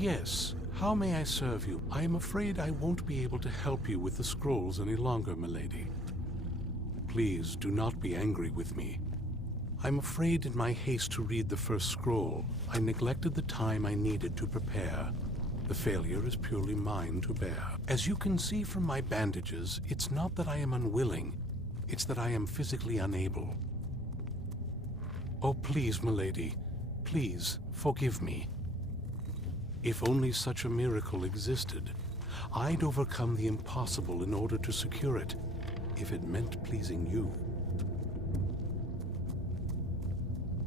Yes, how may I serve you? I am afraid I won't be able to help you with the scrolls any longer, milady. Please do not be angry with me. I'm afraid in my haste to read the first scroll, I neglected the time I needed to prepare. The failure is purely mine to bear. As you can see from my bandages, it's not that I am unwilling, it's that I am physically unable. Oh, please, milady, please, forgive me. If only such a miracle existed, I'd overcome the impossible in order to secure it, if it meant pleasing you.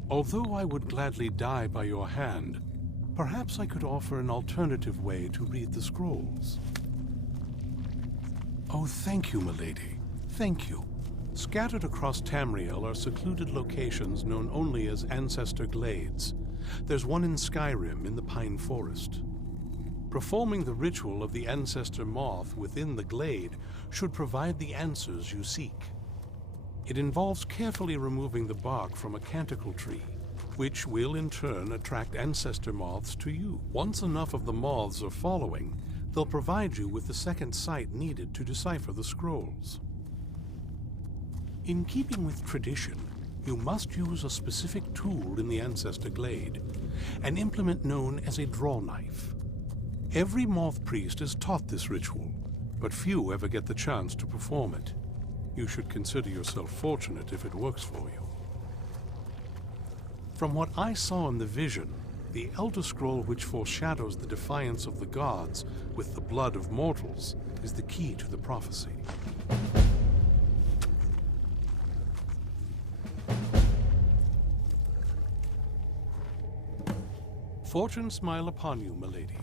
Although I would gladly die by your hand, perhaps I could offer an alternative way to read the scrolls. Oh, thank you, milady. Thank you. Scattered across Tamriel are secluded locations known only as Ancestor Glades. There's one in Skyrim in the Pine Forest. Performing the ritual of the Ancestor Moth within the glade should provide the answers you seek. It involves carefully removing the bark from a canticle tree, which will in turn attract ancestor moths to you. Once enough of the moths are following, they'll provide you with the second sight needed to decipher the scrolls. In keeping with tradition, you must use a specific tool in the Ancestor Glade, an implement known as a draw knife. Every moth priest is taught this ritual, but few ever get the chance to perform it. You should consider yourself fortunate if it works for you. From what I saw in the vision, the Elder Scroll which foreshadows the defiance of the gods with the blood of mortals is the key to the prophecy. Fortune smile upon you, milady.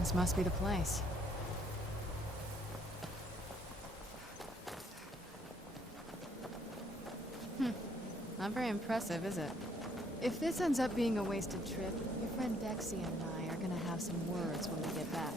This must be the place. Not very impressive, is it? If this ends up being a wasted trip, your friend Dexy and I are gonna have some words when we get back.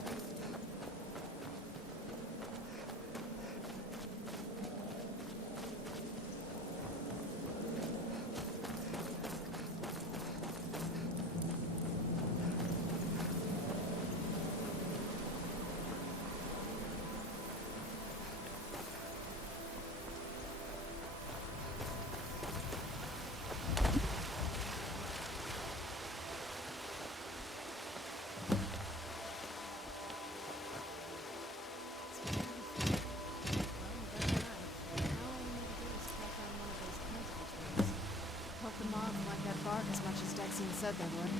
As much as Dexy said they would.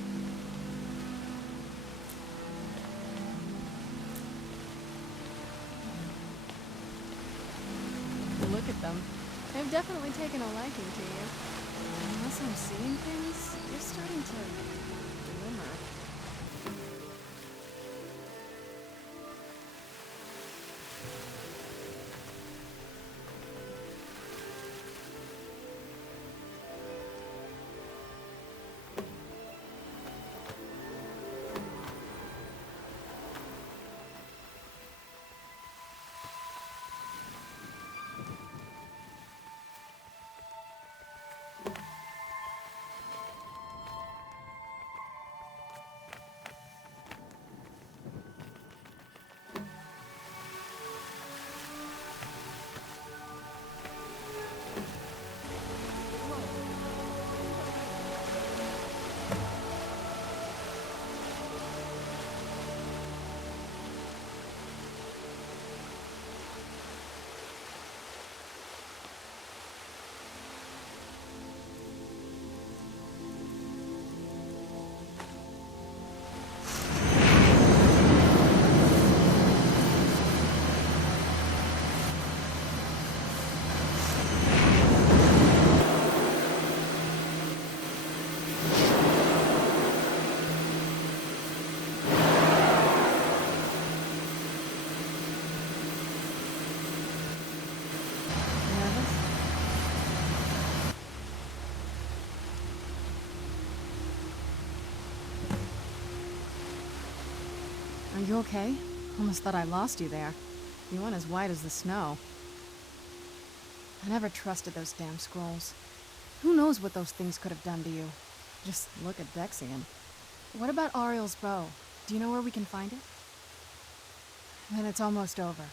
Look at them. They've definitely taken a liking to you. Unless I'm seeing things, you're starting to glimmer. Are you okay? Almost thought I lost you there. You went as white as the snow. I never trusted those damn scrolls. Who knows what those things could have done to you? Just look at Dexian. What about Ariel's bow? Do you know where we can find it? Then it's almost over.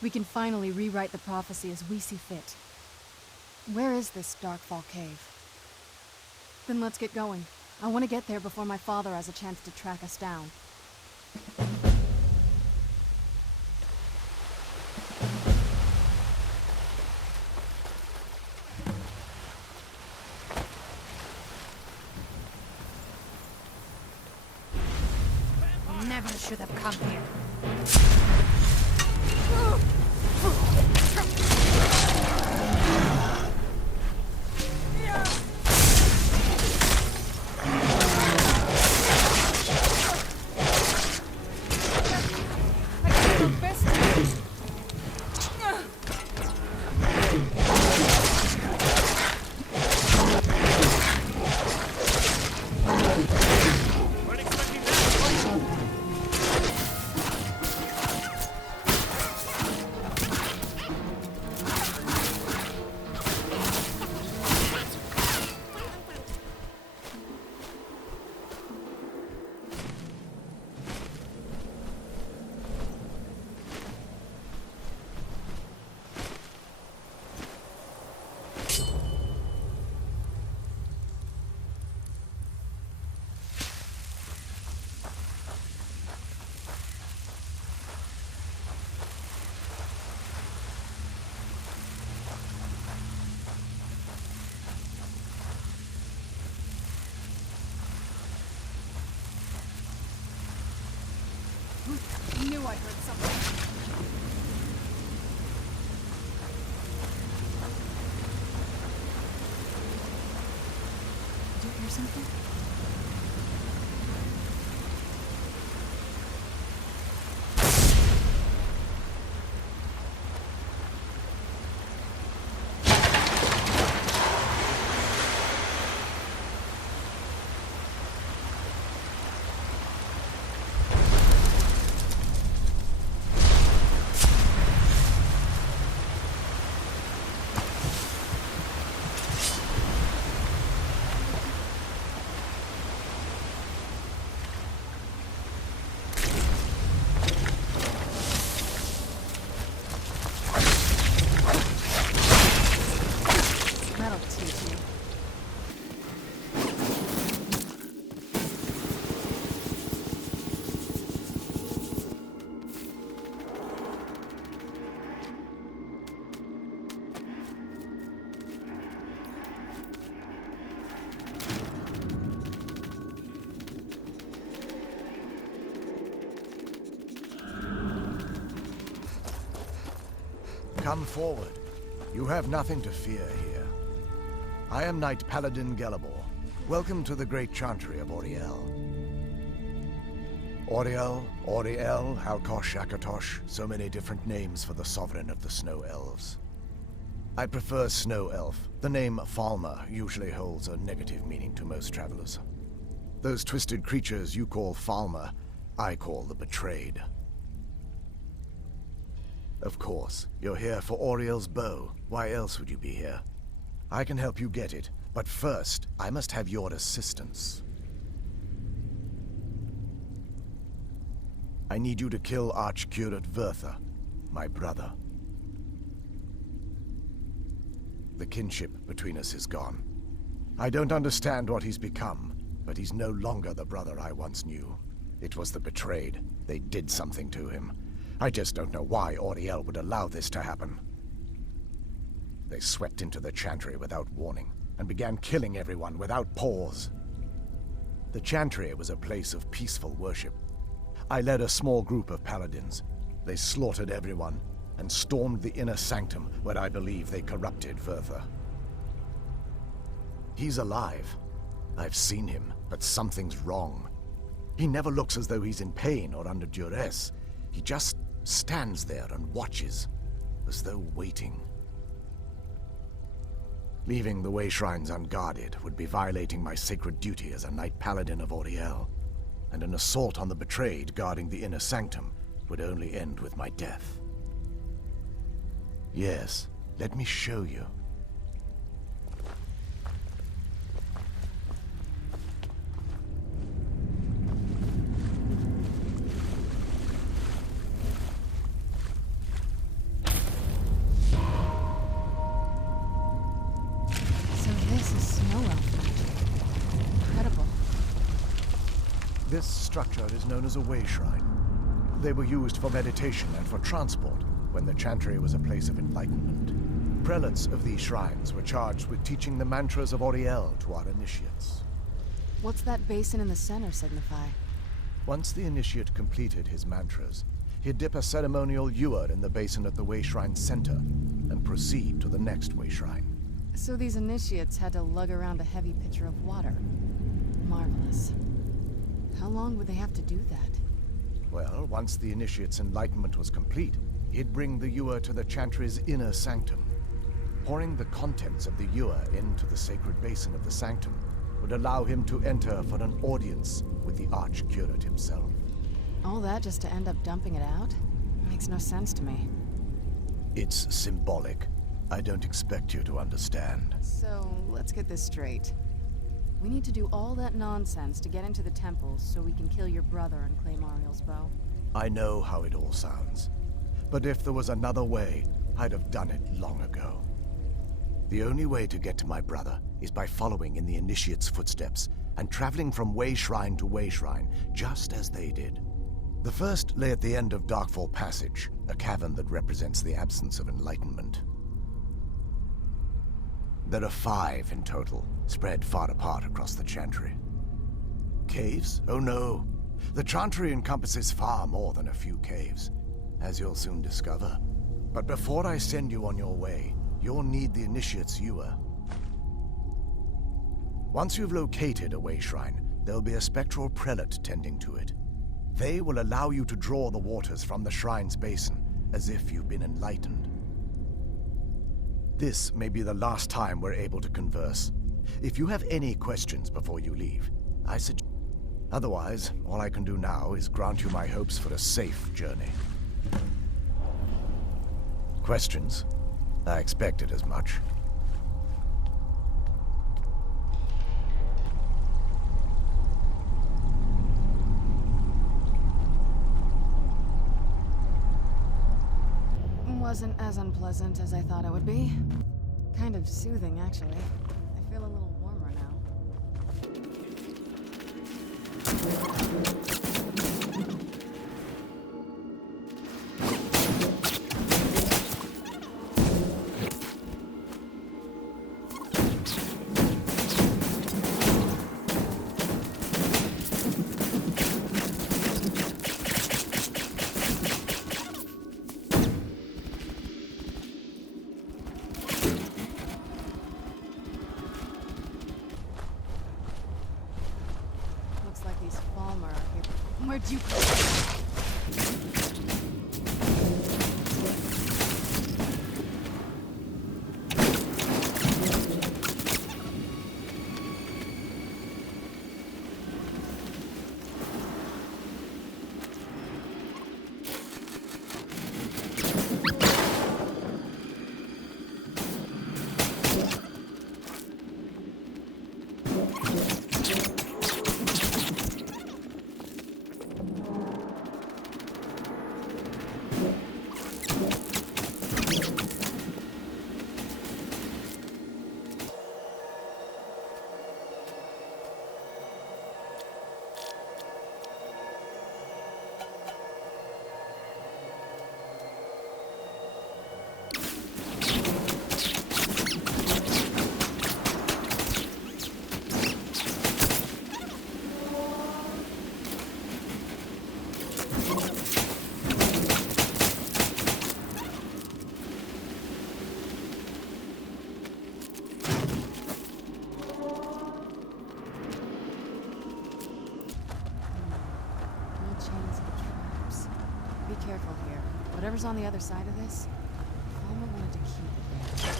We can finally rewrite the prophecy as we see fit. Where is this Darkfall cave? Then let's get going. I want to get there before my father has a chance to track us down. Never should have come here. I knew I heard something. Did you hear something? That'll teach you. Come forward. You have nothing to fear here. I am Knight Paladin Gelabor. Welcome to the great chantry of Auriel. Auriel, Halkosh, Akatosh, so many different names for the sovereign of the Snow Elves. I prefer Snow Elf. The name Falmer usually holds a negative meaning to most travelers. Those twisted creatures you call Falmer, I call the Betrayed. Of course, you're here for Auriel's bow. Why else would you be here? I can help you get it, but first, I must have your assistance. I need you to kill Archcurate Vertha, my brother. The kinship between us is gone. I don't understand what he's become, but he's no longer the brother I once knew. It was the Betrayed. They did something to him. I just don't know why Auriel would allow this to happen. They swept into the chantry without warning, and began killing everyone without pause. The chantry was a place of peaceful worship. I led a small group of paladins. They slaughtered everyone, and stormed the inner sanctum where I believe they corrupted Vertha. He's alive. I've seen him, but something's wrong. He never looks as though he's in pain or under duress. He just stands there and watches, as though waiting. Leaving the way shrines unguarded would be violating my sacred duty as a Knight Paladin of Auriel. and an assault on the betrayed guarding the inner sanctum would only end with my death. Yes, let me show you. So this is snow elf magic. Incredible. This structure is known as a way shrine. They were used for meditation and for transport when the Chantry was a place of enlightenment. Prelates of these shrines were charged with teaching the mantras of Auriel to our initiates. What's that basin in the center signify? Once the initiate completed his mantras, he'd dip a ceremonial ewer in the basin at the way shrine's center and proceed to the next way shrine. So these initiates had to lug around a heavy pitcher of water. Marvelous. How long would they have to do that? Well, once the initiate's enlightenment was complete, he'd bring the ewer to the Chantry's inner sanctum. Pouring the contents of the ewer into the sacred basin of the sanctum would allow him to enter for an audience with the Archcurate himself. All that just to end up dumping it out? Makes no sense to me. It's symbolic. I don't expect you to understand. So, let's get this straight. We need to do all that nonsense to get into the temples so we can kill your brother and claim Ariel's bow. I know how it all sounds. But if there was another way, I'd have done it long ago. The only way to get to my brother is by following in the Initiate's footsteps and traveling from way shrine to way shrine, just as they did. The first lay at the end of Darkfall Passage, a cavern that represents the absence of enlightenment. There are 5 in total, spread far apart across the Chantry. Caves? Oh no. The Chantry encompasses far more than a few caves, as you'll soon discover. But before I send you on your way, you'll need the Initiate's ewer. Once you've located a way shrine, there'll be a spectral prelate tending to it. They will allow you to draw the waters from the shrine's basin, as if you've been enlightened. This may be the last time we're able to converse. If you have any questions before you leave, I suggest... Otherwise, all I can do now is grant you my hopes for a safe journey. Questions? I expected as much. Wasn't as unpleasant as I thought it would be. Kind of soothing, actually. I feel a little warmer now. Looks like these Falmer are here. Where'd you come from? Be careful here. Whatever's on the other side of this, Alma wanted to keep it there.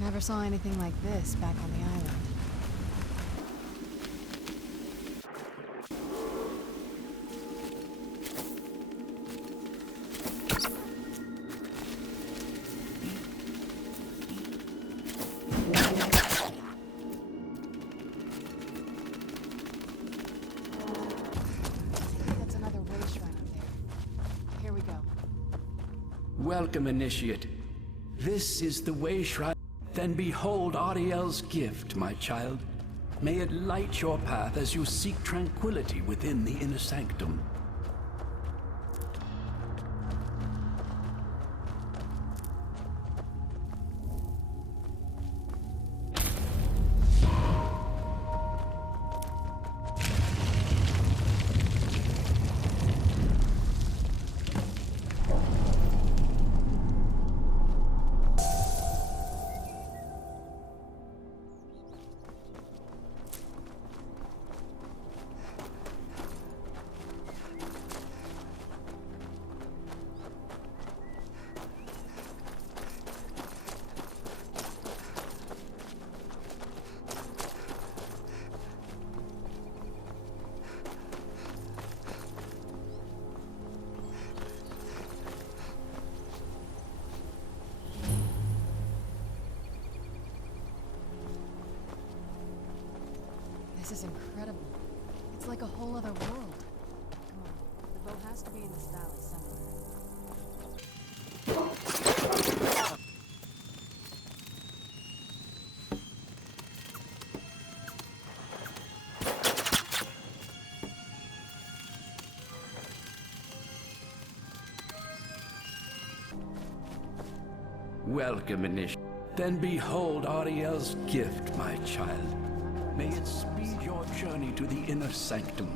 Never saw anything like this back on the island. That's another way shrine up there. Here we go. Welcome, Initiate. This is the way shrine. Then behold Ariel's gift, my child. May it light your path as you seek tranquility within the inner sanctum. This is incredible. It's like a whole other world. Come on, the boat has to be in this valley somewhere. Welcome, Initiate. Then behold Ariel's gift, my child. May it speed your journey to the inner sanctum.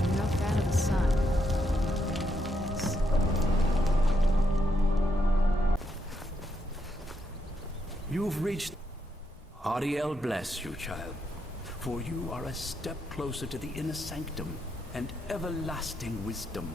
I'm no fan of the sun. It's... You've reached... Ariel bless you, child. For you are a step closer to the inner sanctum and everlasting wisdom.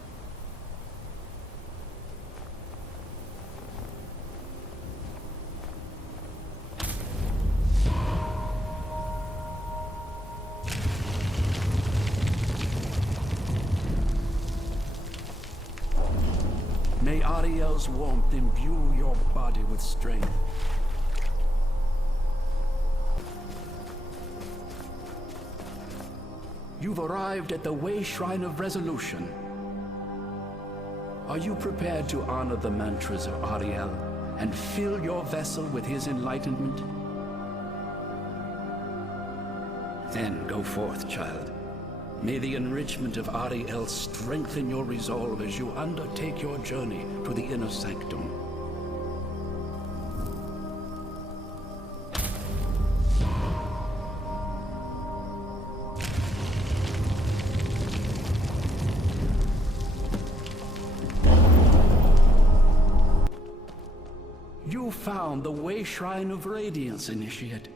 May Ariel's warmth imbue your body with strength. You've arrived at the Way Shrine of Resolution. Are you prepared to honor the mantras of Ariel and fill your vessel with his enlightenment? Then go forth, child. May the enrichment of Ariel strengthen your resolve as you undertake your journey to the inner sanctum. You found the Way Shrine of Radiance, Initiate.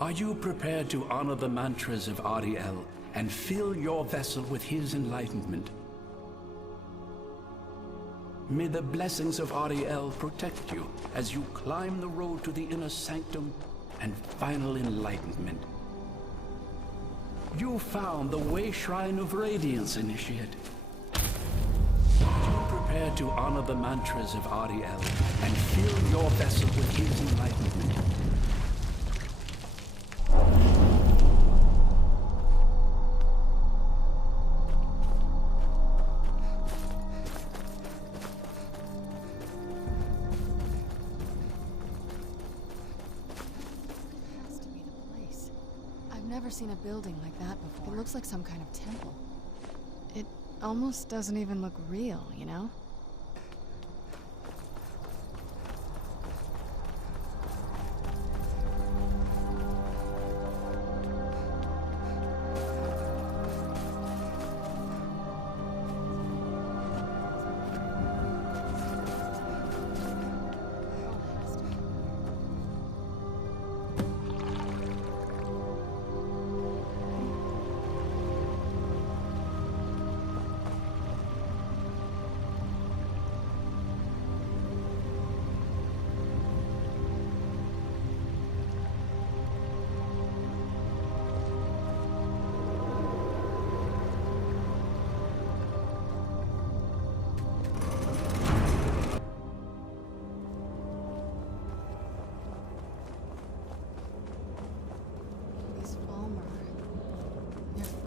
Are you prepared to honor the mantras of Ariel and fill your vessel with his enlightenment? May the blessings of Ariel protect you as you climb the road to the inner sanctum and final enlightenment. You found the Way Shrine of Radiance, Initiate. Prepare to honor the mantras of Ariel and fill your vessel with his enlightenment. has to be the place. I've never seen a building like that before. It looks like some kind of temple. It almost doesn't even look real, you know?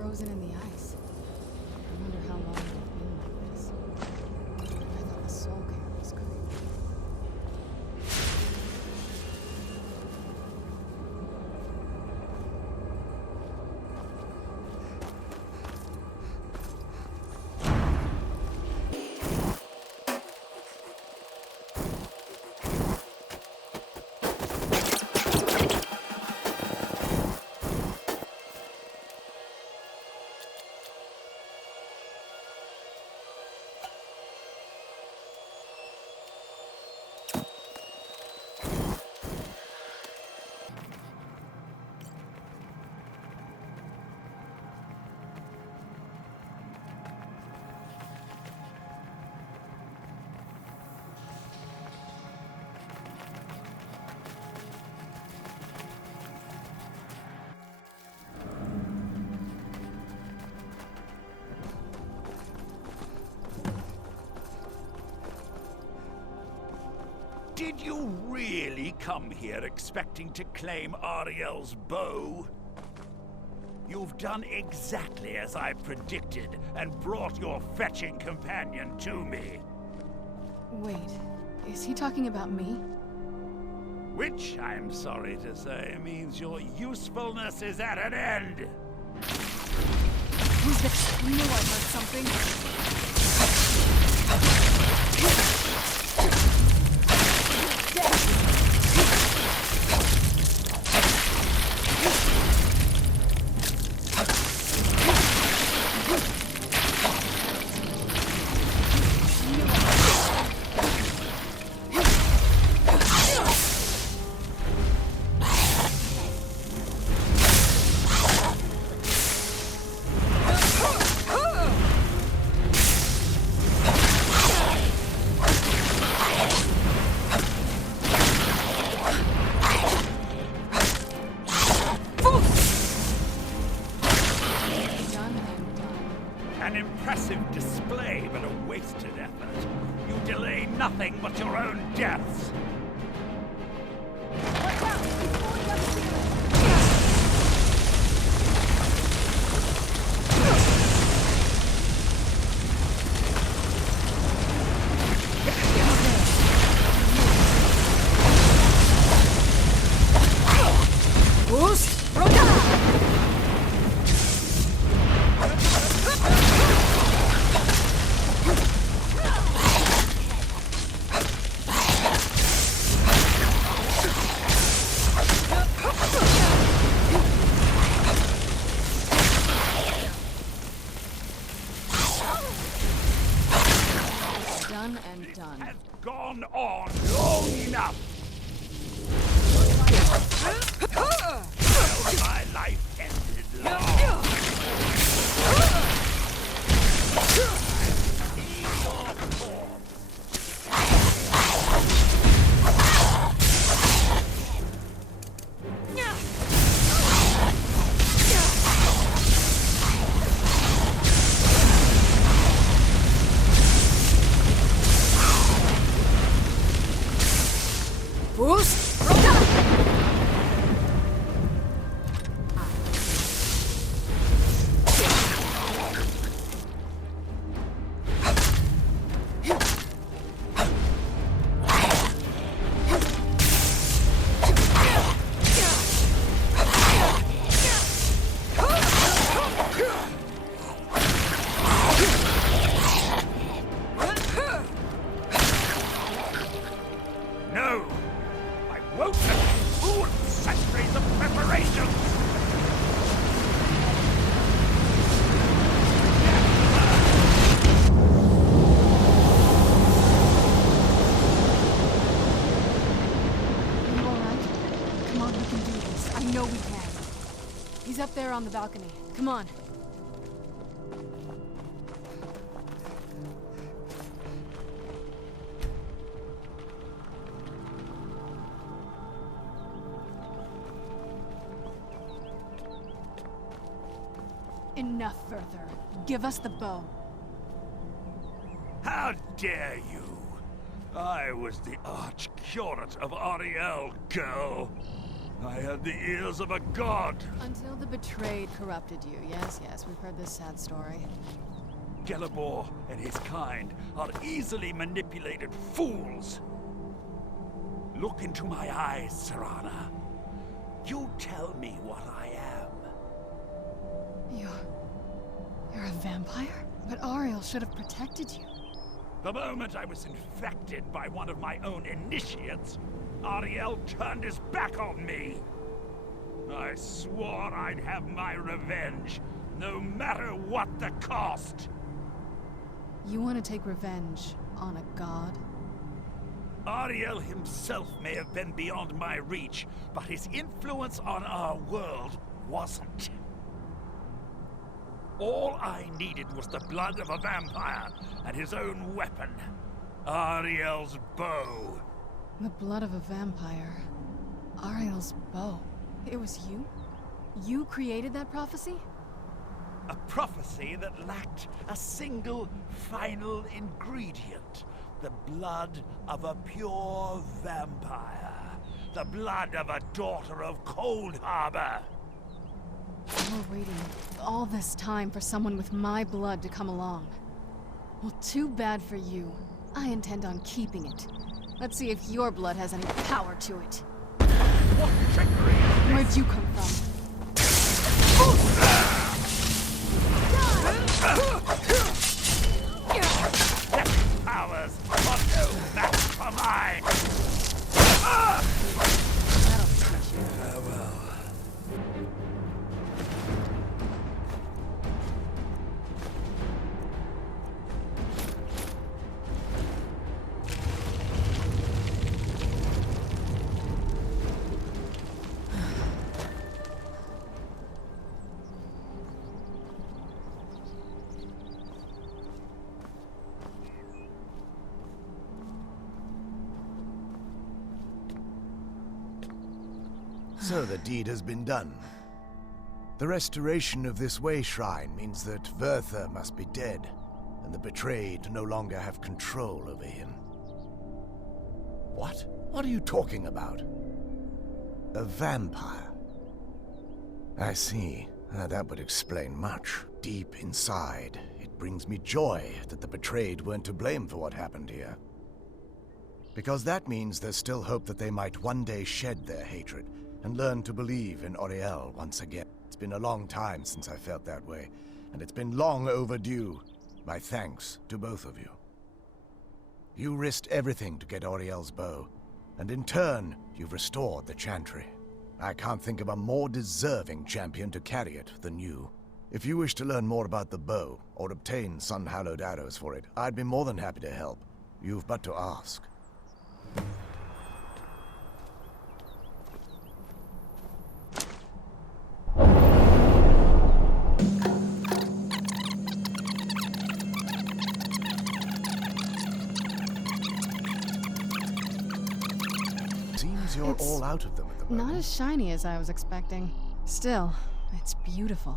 frozen in the ice. I wonder how long they've been like this. I thought the soul care was creepy. Did you really come here expecting to claim Ariel's bow? You've done exactly as I predicted and brought your fetching companion to me. Wait, is he talking about me? Which, I'm sorry to say, means your usefulness is at an end. Who's the... I knew I heard something. An impressive display, but a wasted effort. You delay nothing but your own deaths. Watch out! He's falling down the ceiling! Done and done. Has gone on long enough. Well, my life ended long. No! I won't let you ruin centuries of preparation! You alright? Come on, we can do this. I know we can. He's up there on the balcony. Come on. Enough further. Give us the bow. How dare you! I was the arch-curate of Ariel, girl! I had the ears of a god. Until the betrayed corrupted you. Yes, yes, we've heard this sad story. Gelibor and his kind are easily manipulated fools. Look into my eyes, Serana. You tell me what I am. You're a vampire? But Ariel should have protected you. The moment I was infected by one of my own initiates, Ariel turned his back on me. I swore I'd have my revenge, no matter what the cost. You want to take revenge on a god? Ariel himself may have been beyond my reach, but his influence on our world wasn't. All I needed was the blood of a vampire and his own weapon, Ariel's bow. The blood of a vampire. Ariel's bow. It was you? You created that prophecy? A prophecy that lacked a single final ingredient. The blood of a pure vampire. The blood of a daughter of Cold Harbor. You were waiting all this time for someone with my blood to come along. Well, too bad for you. I intend on keeping it. Let's see if your blood has any power to it. What trickery is this? Where'd you come from? Death powers are no match for mine! That'll teach you. Farewell. So the deed has been done. The restoration of this way shrine means that Verther must be dead, and the betrayed no longer have control over him. What? What are you talking about? A vampire. I see. That would explain much. Deep inside, it brings me joy that the betrayed weren't to blame for what happened here. Because that means there's still hope that they might one day shed their hatred and learn to believe in Auriel once again. It's been a long time since I felt that way, and it's been long overdue. My thanks to both of you. You risked everything to get Auriel's bow, and in turn, you've restored the Chantry. I can't think of a more deserving champion to carry it than you. If you wish to learn more about the bow, or obtain sun-hallowed arrows for it, I'd be more than happy to help. You've but to ask. You're all out of them at the moment. Not as shiny as I was expecting. Still, it's beautiful.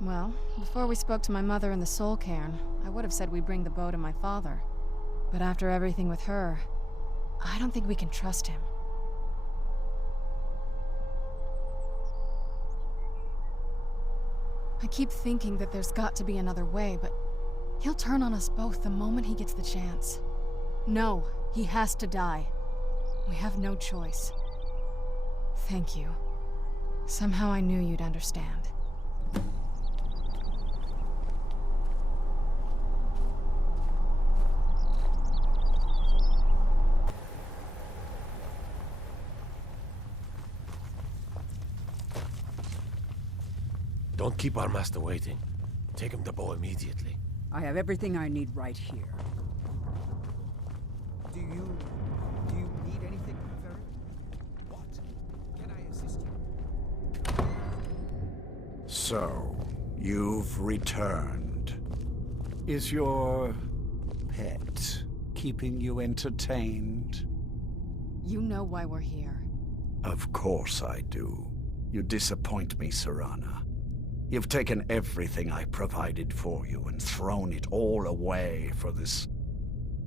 Well, before we spoke to my mother in the Soul Cairn, I would have said we bring the bow to my father. But after everything with her, I don't think we can trust him. I keep thinking that there's got to be another way, but he'll turn on us both the moment he gets the chance. No, he has to die. We have no choice. Thank you. Somehow I knew you'd understand. Don't keep our master waiting. Take him the bow immediately. I have everything I need right here. Do you need anything, Ferry? What? Can I assist you? So, you've returned. Is your pet keeping you entertained? You know why we're here. Of course I do. You disappoint me, Serana. You've taken everything I provided for you and thrown it all away for this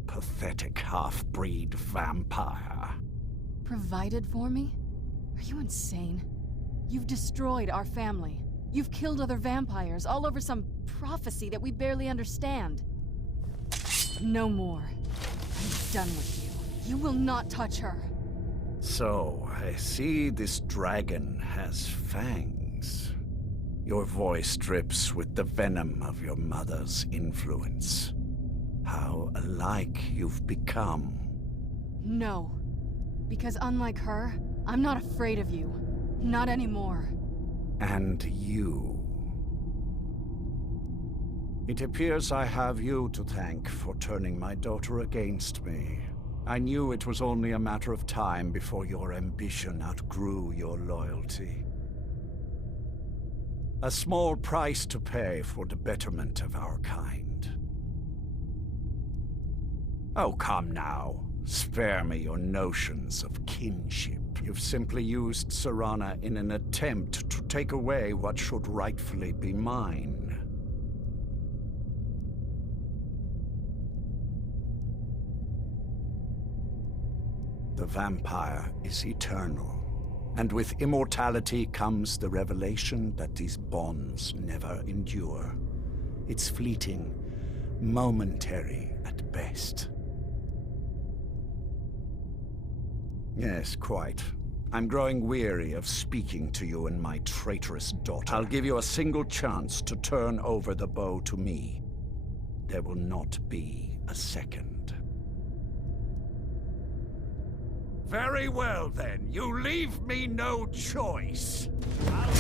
pathetic half-breed vampire. Provided for me? Are you insane? You've destroyed our family. You've killed other vampires, all over some prophecy that we barely understand. No more. I'm done with you. You will not touch her. So, I see this dragon has fangs. Your voice drips with the venom of your mother's influence. How alike you've become. No. Because unlike her, I'm not afraid of you. Not anymore. And you. It appears I have you to thank for turning my daughter against me. I knew it was only a matter of time before your ambition outgrew your loyalty. A small price to pay for the betterment of our kind. Oh, come now. Spare me your notions of kinship. You've simply used Serana in an attempt to take away what should rightfully be mine. The vampire is eternal, and with immortality comes the revelation that these bonds never endure. It's fleeting, momentary at best. Yes, quite. I'm growing weary of speaking to you and my traitorous daughter. I'll give you a single chance to turn over the bow to me. There will not be a second. Very well, then. You leave me no choice. I'll rip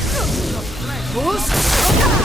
the flesh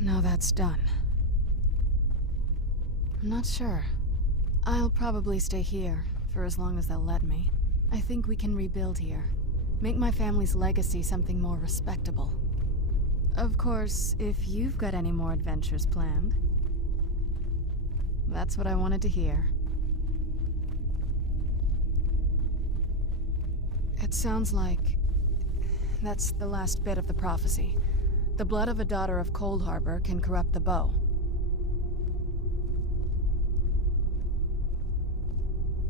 Now that's done. I'm not sure. I'll probably stay here, for as long as they'll let me. I think we can rebuild here. Make my family's legacy something more respectable. Of course, if you've got any more adventures planned. That's what I wanted to hear. It sounds like that's the last bit of the prophecy. The blood of a daughter of Cold Harbor can corrupt the bow.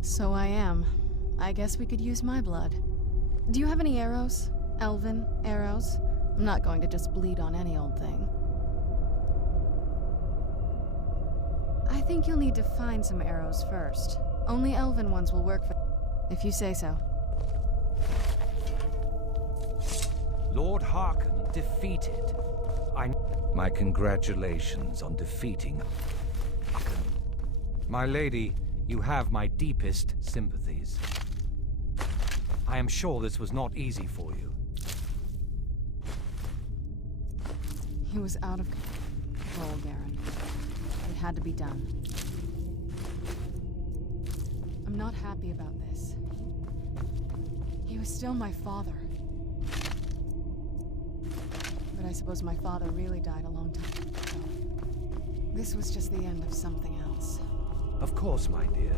So I am. I guess we could use my blood. Do you have any arrows? Elven arrows? I'm not going to just bleed on any old thing. I think you'll need to find some arrows first. Only elven ones will work for... if you say so. Lord Harkon defeated. My congratulations on defeating Harkon. My lady, you have my deepest sympathies. I am sure this was not easy for you. He was out of control, Garen. It had to be done. I'm not happy about this. He was still my father. But I suppose my father really died a long time ago. This was just the end of something else. Of course, my dear.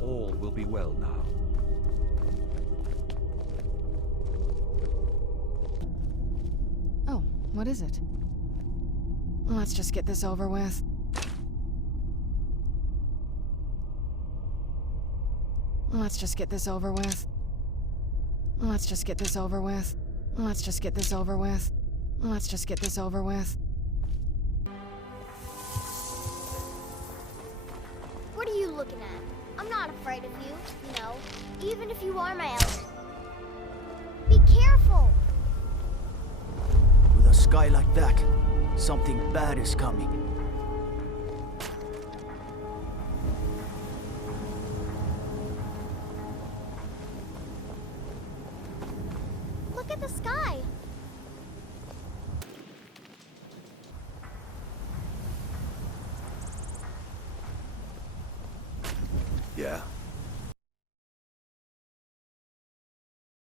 All will be well now. Oh, what is it? Let's just get this over with. Let's just get this over with. Let's just get this over with. Let's just get this over with. Let's just get this over with. What are you looking at? I'm not afraid of you, you know, even if you are my elder. Be careful! With a sky like that, something bad is coming. Look at the sky! Yeah,